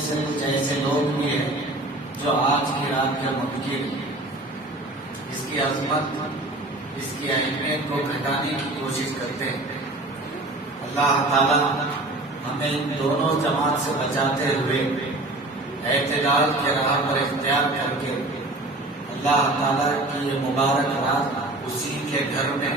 سے کچھ ایسے لوگ بھی ہیں جو آج کی رات کے منکر ہیں، اس کی عظمت، اس کی اہمیت کو گھٹانے کی کوشش کرتے ہیں۔ اللہ تعالیٰ ہمیں ان دونوں جماعت سے بچاتے ہوئے اعتدال کے راہ پر اختیار کر کے اللہ تعالیٰ کی یہ مبارک رات اسی کے گھر میں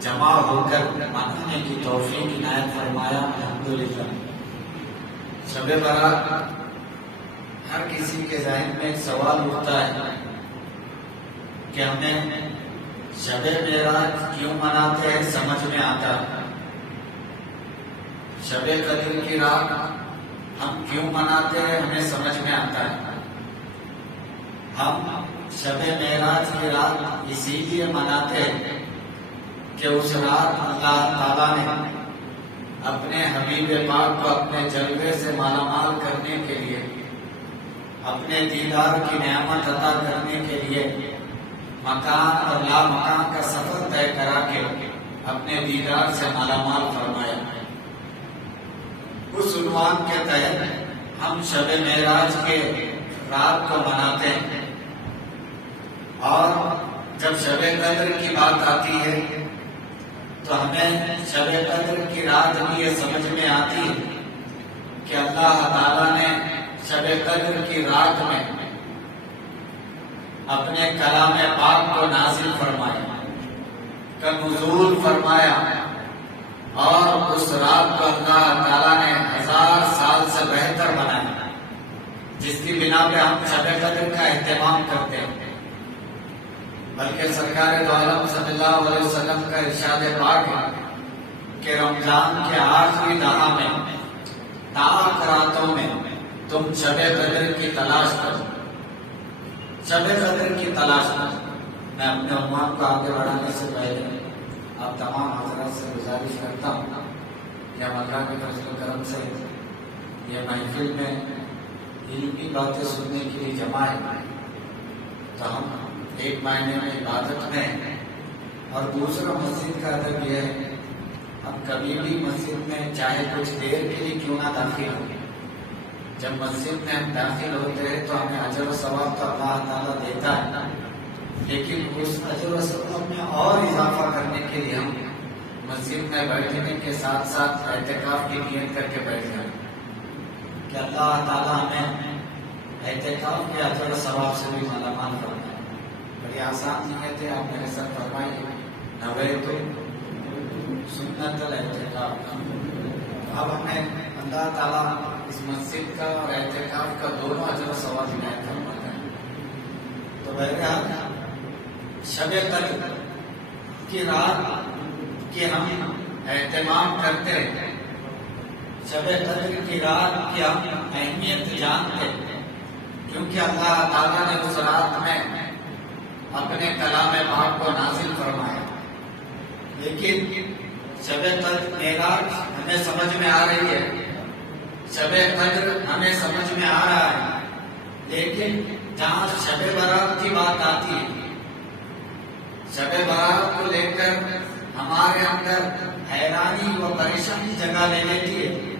جمع ہو کر منانے کی توفیق عنایت فرمایا۔ الحمدللہ۔ شب برات ہر کسی کے ذہن میں ایک سوال اٹھتا ہے کہ ہمیں شب معراج کیوں مناتے ہیں، سمجھ میں آتا ہے۔ شب قدر کی رات ہم کیوں مناتے ہیں، ہمیں سمجھ میں آتا ہے۔ ہم شب معراج کی رات اسی لیے مناتے ہیں کہ اس رات اللہ تعالیٰ نے اپنے حبیب پاک کو اپنے جلوے سے مالا مال کرنے کے لیے، اپنے دیدار کی نعمت عطا کرنے کے لیے مکان اور لا مکان کا سفر طے کرا کے اپنے دیدار سے مالا مال فرمایا۔ اس عنوان کے تحت ہم شب معراج کے رات کو مناتے ہیں، اور جب شب قدر کی بات آتی ہے تو ہمیں شب قدر کی رات بھی یہ سمجھ میں آتی ہے کہ اللہ تعالیٰ نے شب قدر کی رات میں اپنے کلام پاک کو نازل فرمایا، کا نزول فرمایا، اور اس رات کو اللہ تعالیٰ نے 1000 سال سے بہتر بنایا، جس کی بنا پہ ہم شب قدر کا اہتمام کرتے ہیں۔ بلکہ سرکار دو عالم صلی اللہ علیہ وسلم کا ارشاد پاک ہے کہ رمضان کے آخری دہا میں، تاک راتوں میں تم شب قدر کی تلاش کرو، شب قدر کی تلاش کرو۔ میں اپنے عنوان کو آگے بڑھانے سے پہلے آپ تمام حضرات سے گزارش کرتا ہوں کہ ہم اللہ کے فضل و کرم سے یہ محفل میں علمی باتیں سننے کے لیے جمع ہیں، تو ہم ایک معنی میں عبادت میں، اور دوسرا مسجد کا ادب یہ ہے ہم کبھی بھی مسجد میں چاہے کچھ دیر کے لیے کیوں نہ داخل ہوں، جب مسجد میں ہم داخل ہوتے ہیں تو ہمیں اجر و ثواب تو اللہ تعالیٰ دیتا ہے، لیکن اس اجر و ثواب میں اور اضافہ کرنے کے لیے ہم مسجد میں بیٹھنے کے ساتھ ساتھ اعتکاف کی نیت کر کے بیٹھ جائیں کہ اللہ تعالیٰ ہمیں اعتکاف کے اجر و ثواب سے بھی مالا مال فرمائے۔ بڑی آسان نیت ہے، آپ میرے ساتھ فرمائیے، نویت سنت الاعتکاف۔ اب ہمیں اللہ تعالیٰ اس مسجد کا اور اعتکاف کا دونوں اجر و ثواب عنایت فرماتا ہے۔ تو بہرحال شب قدر کی رات کی ہم اہتمام کرتے ہیں، شب قدر کی رات کی ہم اہمیت جانتے ہیں، کیونکہ اللہ تعالیٰ نے اس رات میں اپنے کلام پاک کو نازل فرمایا۔ لیکن شب قدر معراج ہمیں سمجھ میں آ رہی ہے، شب قدر ہمیں سمجھ میں آ رہا ہے، لیکن جہاں شب برات کی بات آتی ہے، شب برات کو لے کر ہمارے اندر حیرانی و پریشانی جگہ لے لیتی ہے۔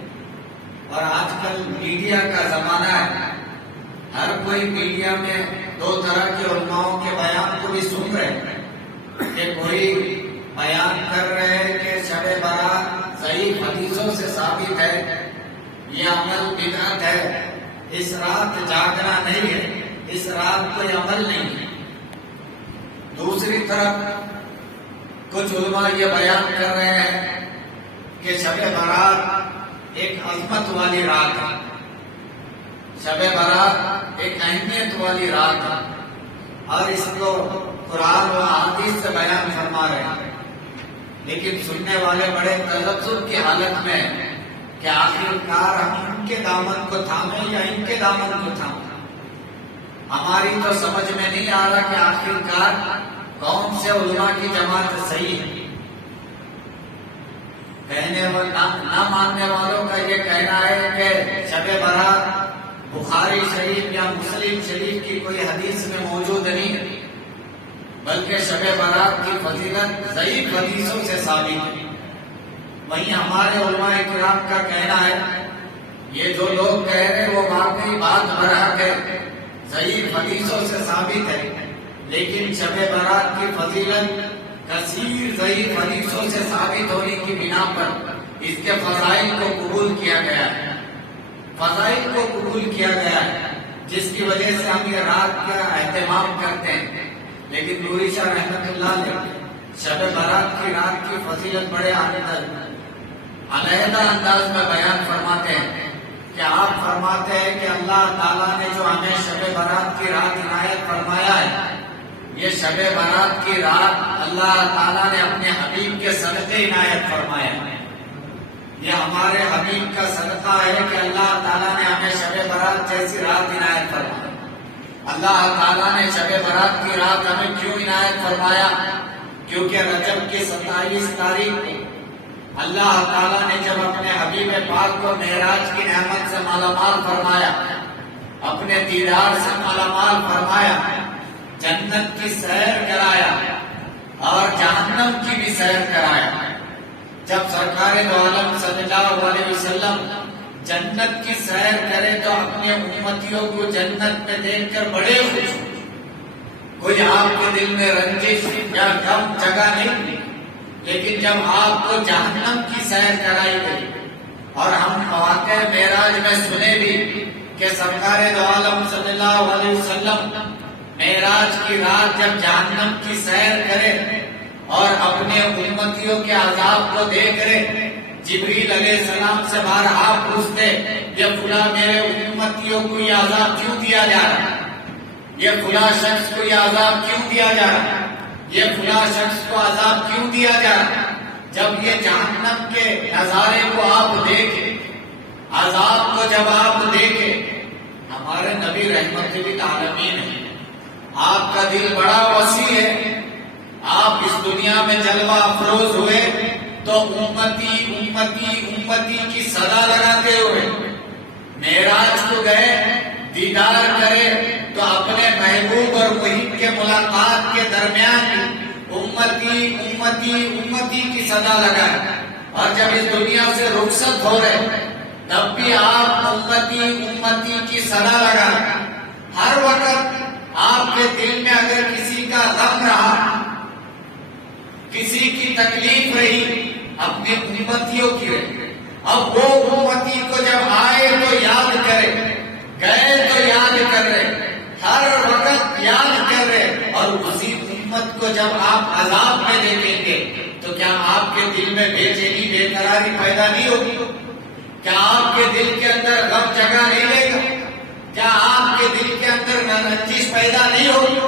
اور آج کل میڈیا کا زمانہ ہے، ہر کوئی میڈیا میں دو طرح کے علماؤں کے بیان کو بھی سن رہے ہیں کہ کوئی بیان کر رہے ہیں کہ شب برات صحیح حدیثوں سے ثابت ہے، یہ عمل بدعت ہے، اس رات جاگنا نہیں ہے، اس رات کوئی عمل نہیں ہے۔ دوسری طرف کچھ علماء یہ بیان کر رہے ہیں کہ شب برات ایک عظمت والی رات ہے، شب برات ایک اہمیت والی رات ہے، اور اس کو قرآن و احادیث سے بیان فرما رہے ہیں۔ لیکن سننے والے بڑے تذبذب کی حالت میں کہ آخر کار ہم ان کے دامن کو تھامیں یا ان کے دامن کو تھامیں۔ ہماری تو سمجھ میں نہیں آ رہا کہ آخر کار کون سے علماء کی جماعت صحیح ہے۔ کہنے نہ ماننے والوں کا یہ کہنا ہے کہ شب برات بخاری شریف یا مسلم شریف کی کوئی حدیث میں موجود نہیں ہے، بلکہ شب برات کی فضیلت ضعیف حدیثوں سے ثابت ہے۔ وہیں ہمارے علماء کرام کا کہنا ہے، یہ جو لوگ کہہ رہے ہیں بات برحق ہے، ضعیف حدیثوں سے ثابت ہے، لیکن شب برات کی فضیلت کثیر ضعیف حدیثوں سے ثابت ہونے کی بنا پر اس کے فضائل کو قبول کیا گیا ہے، فضائل کو قبول کیا گیا ہے، جس کی وجہ سے ہم یہ رات کا اہتمام کرتے ہیں۔ لیکن نوری شاہ رحمت اللہ علیہ شب برات کی رات کی فضیلت بڑے علیحدہ انداز میں بیان فرماتے ہیں کہ آپ فرماتے ہیں کہ اللہ تعالیٰ نے جو ہمیں شب برات کی رات عنایت فرمایا ہے، یہ شب برات کی رات اللہ تعالیٰ نے اپنے حبیب کے صدقے عنایت فرمایا ہے۔ یہ ہمارے حبیب کا صدقہ ہے کہ اللہ تعالیٰ نے ہمیں شب برات جیسی رات عنایت فرمایا۔ اللہ تعالیٰ نے شب برات کی رات ہمیں کیوں عنایت فرمایا؟ کیونکہ رجب کی 27 تاریخ کو اللہ تعالیٰ نے جب اپنے حبیب پاک کو معراج کی نعمت سے مالا مال فرمایا، اپنے دیدار سے مالا مال فرمایا، جنت کی سیر کرایا اور جہنم کی بھی سیر کرایا۔ جب سرکار دو عالم صلی اللہ علیہ وسلم جنت کی سیر کرے تو اپنے امتیوں کو جنت میں دیکھ کر بڑے خوش ہوئے۔ کوئی آپ کے دل میں رنجش یا غم جگہ نہیں، لیکن جب آپ کو جہنم کی سیر کرائی گئی، اور ہم واقع معراج میں سنے بھی کہ سرکار دو عالم صلی اللہ علیہ وسلم معراج کی رات جب جہنم کی سیر کرے اور اپنے امتیوں کے عذاب کو دیکھ رہے، جبریل علیہ السلام سے بارہا پوچھتے، یہ فلاں میرے امتیوں کو یہ عذاب کیوں دیا جا رہا ہے، یہ فلاں شخص کو یہ عذاب کیوں دیا جا رہا ہے، یہ فلاں شخص کو عذاب کیوں دیا جا رہا ہے۔ جب یہ جہنم کے نظارے کو آپ دیکھیں، عذاب کو جب آپ دیکھیں، ہمارے نبی رحمت للعالمین ہیں، آپ کا دل بڑا وسیع ہے، آپ اس دنیا میں جلوہ افروز ہوئے تو امتی امتی امتی کی صدا لگاتے ہوئے معراج کو گئے، دیدار کرے تو اپنے محبوب اور محب کے ملاقات کے درمیان امتی امتی امتی کی صدا لگائے، اور جب اس دنیا سے رخصت ہو رہے تب بھی آپ امتی امتی کی صدا لگائے۔ ہر وقت آپ کے دل میں اگر کسی کا غم رہا، کسی کی تکلیف رہی، اپنے امتیوں کی رہی، اب وہ امتی کو جب آئے تو یاد کرے، گئے تو یاد کر رہے، ہر وقت یاد کر رہے، اور اسی امت کو جب آپ عذاب میں دیکھیں گے تو کیا آپ کے دل میں بے چینی بے قراری پیدا نہیں ہوگی؟ کیا آپ کے دل کے اندر غم جگہ نہیں لے گا؟ کیا آپ کے دل کے اندر رنجش پیدا نہیں ہوگی؟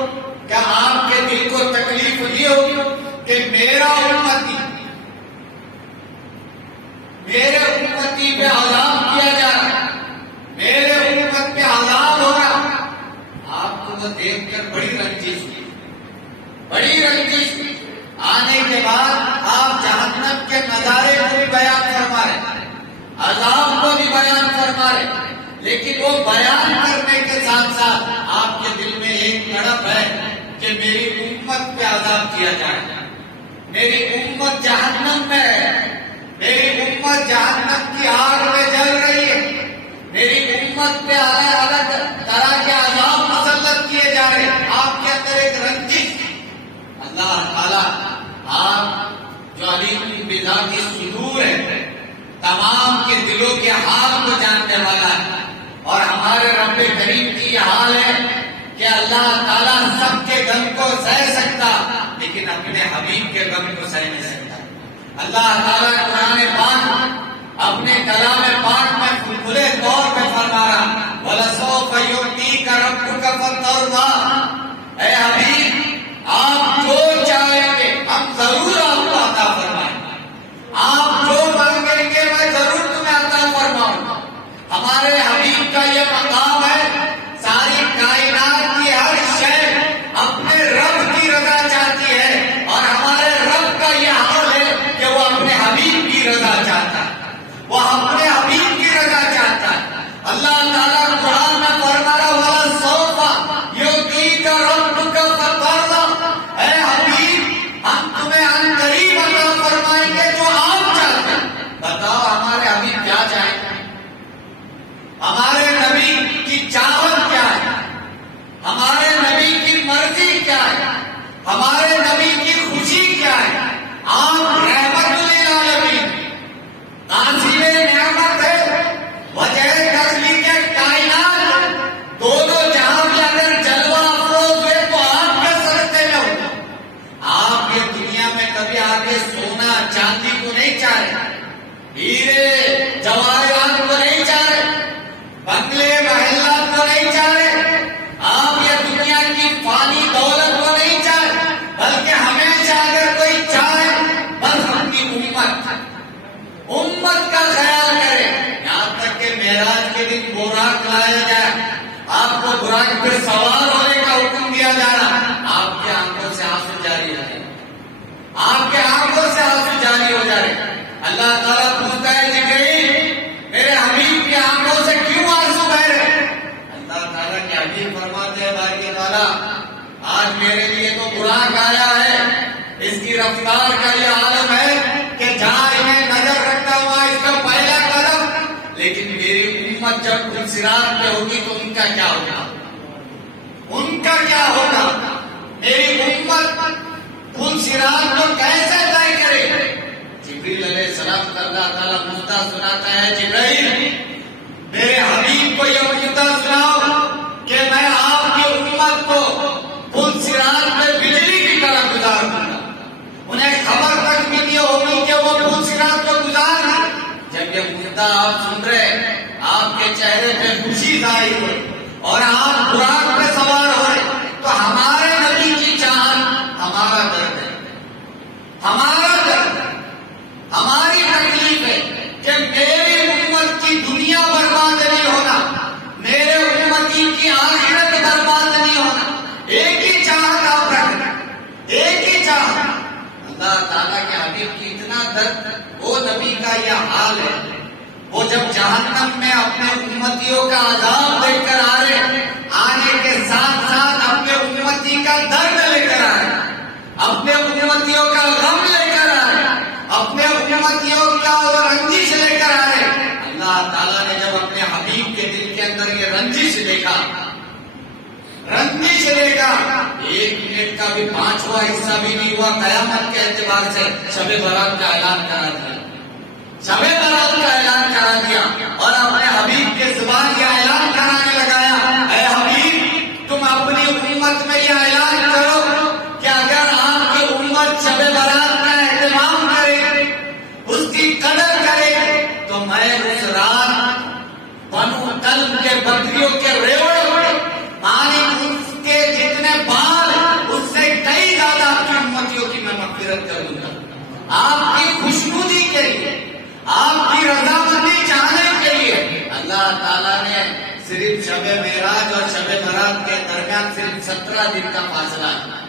کیا آپ کے دل کو تکلیف نہیں ہوگی کہ میرا امتی، میرے امتی پہ عذاب کیا جا رہا ہے، میرے امت پہ عذاب ہو رہا ہے؟ آپ کو وہ دیکھ کر بڑی رنجش ہوئی، بڑی رنجش ہوئی۔ آنے کے بعد آپ جہنم کے نظارے کو بھی بیان فرما رہے، عذاب کو بھی بیان فرما رہے، لیکن وہ بیان کرنے کے ساتھ ساتھ آپ کے دل میں ایک تڑپ ہے کہ میری امت پہ عذاب کیا جائے، میری امت جہنم میں ہے، میری امت جہنم کی آگ میں جل رہی ہے، میری امت پہ الگ الگ طرح کے عذاب مسلط کیے جا رہے ہیں۔ آپ کے اندر ایک رنجش، اللہ تعالیٰ آپ جو علیم بذات الصدور ہے، تمام کے دلوں کے حال کو جاننے والا ہے، اور ہمارے رب کریم کی یہ حال ہے کہ اللہ تعالیٰ سب کے غم کو سہ سکتا لیکن اپنے حبیب کے غم کو سہ نہیں سکتا۔ اللہ تعالیٰ قرآن پاک اپنے کلام پاک میں کھلے طور پہ فرما رہا، وَلَسَوْفَ يُعْطِيكَ رَبُّكَ فَتَرْضَىٰ، اے حبیب آپ جو چاہیں گے ہم ضرور آپ کو عطا فرمائیں گے، آپ جو مانگیں گے میں ضرور تمہیں عطا فرماؤں گا۔ ہمارے حبیب کا یہ مقام ہے، ساری کائنات کی ہر شے اپنے رب کی رضا چاہتی ہے، اور ہمارے رب کا یہ حال ہے کہ وہ اپنے حبیب کی رضا چاہتا ہے، وہ اپنے حبیب کی رضا چاہتا ہے۔ اللہ تعالیٰ قرآن میں فرما رہا، وَلَسَوْفَ يُعْطِيكَ رَبُّكَ فَتَرْضَىٰ، اے حبیب ہم تمہیں عن قریب عطا فرمائیں گے جو آپ چاہتے ہیں۔ بتاؤ ہمارے حبیب کیا چاہیں گے؟ ہمارے نبی کی براق لایا جائے، آپ کو براق پہ سوار ہونے کا حکم دیا جا رہا، آپ کے آنکھوں سے آنسو جاری ہو جائے، آپ کے آنکھوں سے آنسو جاری ہو جائے۔ اللہ تعالیٰ پوچھتا ہے جبرائیل میرے حبیب کی آنکھوں سے کیوں آنسو بہ رہے؟ اللہ تعالیٰ کے حبیب فرماتے ہیں باری تعالیٰ آج میرے لیے تو براق آیا ہے، اس کی رفتار کا یہ عالم ہے کہ جہاں انہیں نظر رکھتا ہوا اس کا پہلا قدم، لیکن میری امت جب صراط پہ ہوگی تو ان کا کیا ہوگا؟ ان کا کیا ہوگا؟ میری امت پل صراط کو کیسے طے کرے؟ جبریل علیہ السلام کا اللہ تعالیٰ مدعا سناتا ہے، جبرائیل میرے حبیب کو یہ مدعا سناؤ کہ میں آپ کی امت کو پل صراط پہ بجلی کی طرح گزار دوں گا، انہیں خبر تک بھی نہیں ہوگی کہ وہ پل صراط کو گزار دیں۔ جب یہ مدعا آپ سن رہے، آپ کے چہرے پہ خوشی ظاہر ہوئی اور آپ براق پہ سوار ہو رہے، تو ہمارے نبی کی چاہت ہمارا درد ہے، ہمارا درد ہے، ہماری تکلیف ہے کہ میری امت کی دنیا برباد نہیں ہونا، میرے امتی کی آخرت برباد نہیں ہونا۔ ایک ہی چاہت آپ رکھیں، ایک ہی چاہت۔ اللہ تعالیٰ کے حبیب کی اتنا درد، وہ نبی کا یہ حال ہے، وہ جب جہنم میں اپنے امتیوں کا عذاب دیکھ کر آ رہے، آنے کے ساتھ ساتھ اپنے امتی کا درد لے کر آ رہے، اپنے امتیوں کا غم لے کر آ رہے، اپنے امتیوں کا رنجش لے کر آ رہے۔ اللہ تعالیٰ نے جب اپنے حبیب کے دل کے اندر یہ رنجش دیکھا، رنجش دیکھا، ایک منٹ کا بھی پانچواں حصہ بھی نہیں ہوا، قیامت کے اعتبار سے شب برات کا اعلان کرا دیا، شب برات کا اعلان کرا دیا، اور اپنے حبیب کے زبان یہ اعلان کرانے لگایا، اے حبیب تم اپنی امت میں یہ اعلان کرو کہ اگر آپ کی امت شب برات کا اہتمام کرے، اس کی قدر کرے، تو میں اس رات بنو کلب کے بکریوں کے ریوڑ مالک اس کے جتنے بال اس سے کئی زیادہ آپ کی امتیوں کی میں مغفرت کر دوں گا، آپ کی خوشنودی کے لیے، آپ کی رضامندی چاہنے کے لیے۔ اللہ تعالیٰ نے صرف شب معراج اور شب برات کے درمیان صرف 17 دن کا فاصلہ ہے،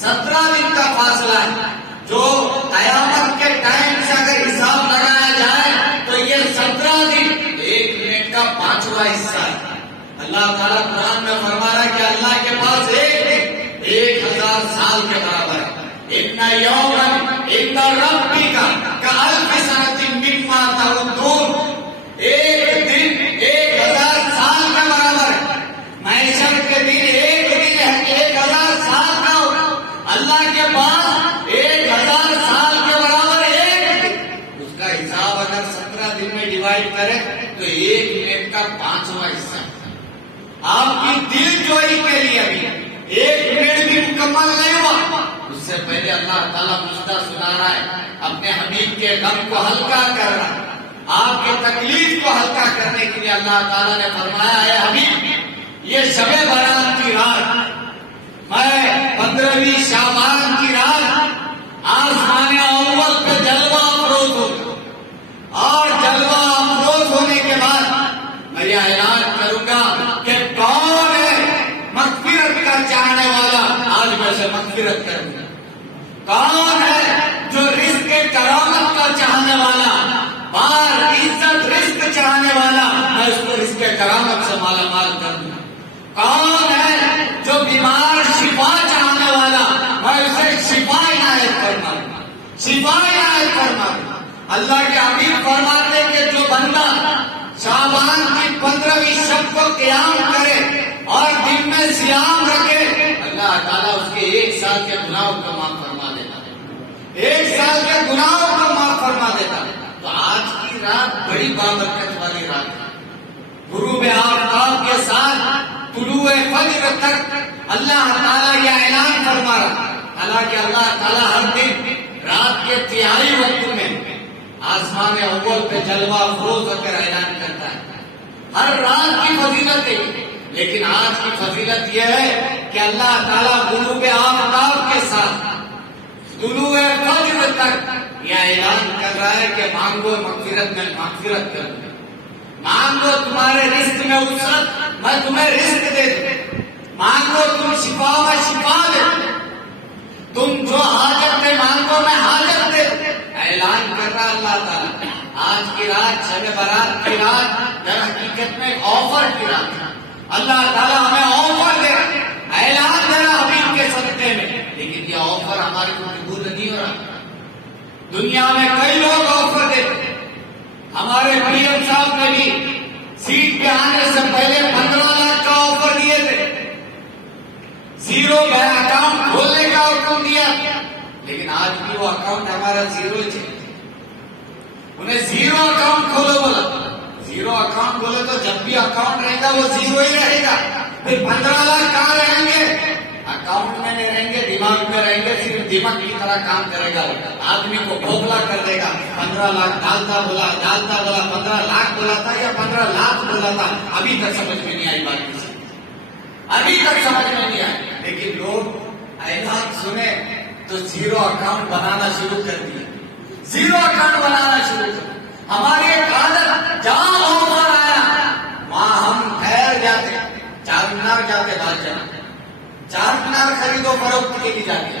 17 دن کا فاصلہ ہے، جو قیامت کے ٹائم سے اگر حساب لگایا جائے تو یہ 17 دن ایک منٹ کا پانچواں حصہ ہے۔ اللہ تعالیٰ قرآن میں فرما رہا ہے کہ اللہ کے پاس ایک دن 1000 سال کے برابر ہے۔ اتنا یوم اتنا ربی کا کالف سنۃ مما تعدون، ایک دن 1000 سال کے برابر ہے۔ محشر کے دن ایک دن 1000 سال کا ہوگا، اللہ کے پاس 1000 سال کے برابر ایک دن، اس کا حساب اگر 17 دن میں ڈیوائڈ کرے تو ایک منٹ کا پانچواں حصہ۔ آپ کی دل جوئی کے لیے بھی ایک منٹ بھی مکمل نہیں ہوا، اس سے پہلے اللہ تعالیٰ مدعا سنا رہا ہے، اپنے حبیب کے غم کو ہلکا کر رہا ہے، آپ کے تکلیف کو ہلکا کرنے کے لیے اللہ تعالیٰ نے فرمایا، اے حبیب یہ شب برات کی رات، میں 15ویں شعبان کی رات آسمان اول پہ جلوہ افروز ہوگا، اور جلوہ افروز ہونے کے بعد میں یہ اعلان کروں گا کہ کون ہے مغفرت کا چاہنے والا، آج میں سے مغفرت کروں گا، کون ہے جو رزق کرامت کا چاہنے والا، بار عزت رزق چاہنے والا، میں اس کو رزق کرامت سے مالا مال کر دوں گا، کون ہے جو بیمار شفا چاہنے والا، میں اسے شفا عنایت فرما دوں گا، شفا عنایت فرما دوں گا۔ اللہ کے حبیب فرماتے کہ جو بندہ شعبان کی 15ویں شب کو قیام کرے اور دن میں صیام رکھے، اللہ تعالیٰ اس کے 1 سال کے گناہوں کو معاف فرما دیتا ہے، 1 سال کے گناہوں کو معاف فرما دیتا ہے۔ تو آج کی رات بڑی بابرکت والی رات ہے، غروب آفتاب کے ساتھ طلوع فجر تک اللہ تعالیٰ یہ اعلان فرما رہا ہے۔ حالانکہ اللہ تعالیٰ ہر دن رات کے تہائی وقت میں آسمان اول پہ جلوہ افروز ہو کر اعلان کرتا ہے، ہر رات کی فضیلت ہے، لیکن آج کی فضیلت یہ ہے کہ اللہ تعالیٰ غروب آفتاب کے ساتھ طلوع فجر تک یہ اعلان کر رہا ہے کہ مانگو مغفرت، میں مغفرت کروں گا، مانگو تمہارے رزق میں وسعت، میں تمہیں رزق دے دوں، مانگو تم شفا میں شفا دے دوں، تم جو حاجت میں مانگو میں حاجت دے دوں۔ اعلان کر رہا اللہ تعالیٰ آج کی رات شب برات کی رات در حقیقت میں آفر کی رات ہے۔ اللہ تعالیٰ ہمیں آفر دے رہا، اعلان دے رہا حبیب کے صدقے میں، لیکن یہ آفر ہمارے کو قبول نہیں ہو رہا۔ دنیا میں کئی لوگ آفر دیتے، ہمارے پی ایم صاحب نے بھی سیٹ پہ آنے سے پہلے 15 لاکھ کا آفر دیے تھے، زیرو اکاؤنٹ کھولنے کا حکم دیا، لیکن آج بھی وہ اکاؤنٹ ہمارا زیرو ہی چلے۔ انہیں زیرو اکاؤنٹ کھولو بولا، زیرو اکاؤنٹ کھولو تو جب بھی اکاؤنٹ رہے گا وہ زیرو ہی رہے گا، پھر 15 لاکھ کہاں رہیں گے؟ اکاؤنٹ میں نہیں رہیں گے، دماغ میں رہیں گے، صرف دماغ کی طرح کام کرے گا، آدمی کو بھوکلا کر دے گا۔ 15 لاکھ ڈالتا بولا 15 لاکھ بولا تھا یا 15 لاکھ بولا تھا، ابھی تک سمجھ میں نہیں آئی بات کسی، ابھی تک سمجھ میں نہیں آئی۔ لیکن لوگ اعلان سنے تو زیرو اکاؤنٹ بنانا شروع کر دیا، زیرو اکاؤنٹ بنانا شروع کر دیا۔ ہماری ایک عادت جہاں آفر آیا وہاں ہم ٹھہر جاتے، چار مینار جاتے، بات جانا چار مینار خرید و فروخت کے لیے جاتے،